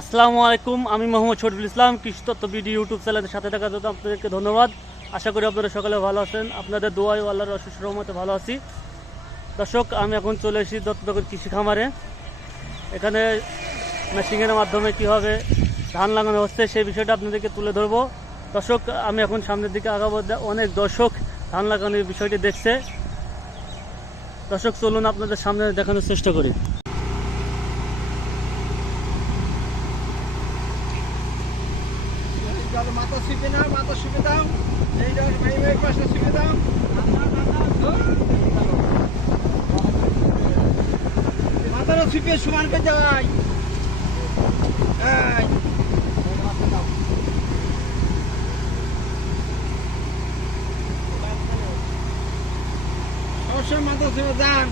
আসসালামু আলাইকুম, আমি মোহাম্মদ শরীফুল ইসলাম, কৃষি তত্ত্ব বিডি ইউটিউব চ্যানেলের সাথে থাকার জন্য আপনাদেরকে ধন্যবাদ। আশা করি আপনারা সকালে ভালো আছেন। আপনাদের দোয়াই আল্লাহর অশেষ রহমতে ভালো আছি। দর্শক, আমি এখন চলে এসেছি দত্তনগর কৃষি খামারে। এখানে মেশিনের মাধ্যমে কীভাবে ধান লাগানো হচ্ছে, সেই বিষয়টা আপনাদেরকে তুলে ধরবো। দর্শক, আমি এখন সামনের দিকে আগাবো। অনেক দর্শক ধান লাগানোর বিষয়টি দেখছে। দর্শক, চলুন আপনাদের সামনে দেখানোর চেষ্টা করি। চলো মাথা শিখে নাও, মাথা শিখে এই ভাই ভাই পাশে শিখে দাও। মাথাটা সমান করে যাই। এই। সবসময় মাথা শিখে যান।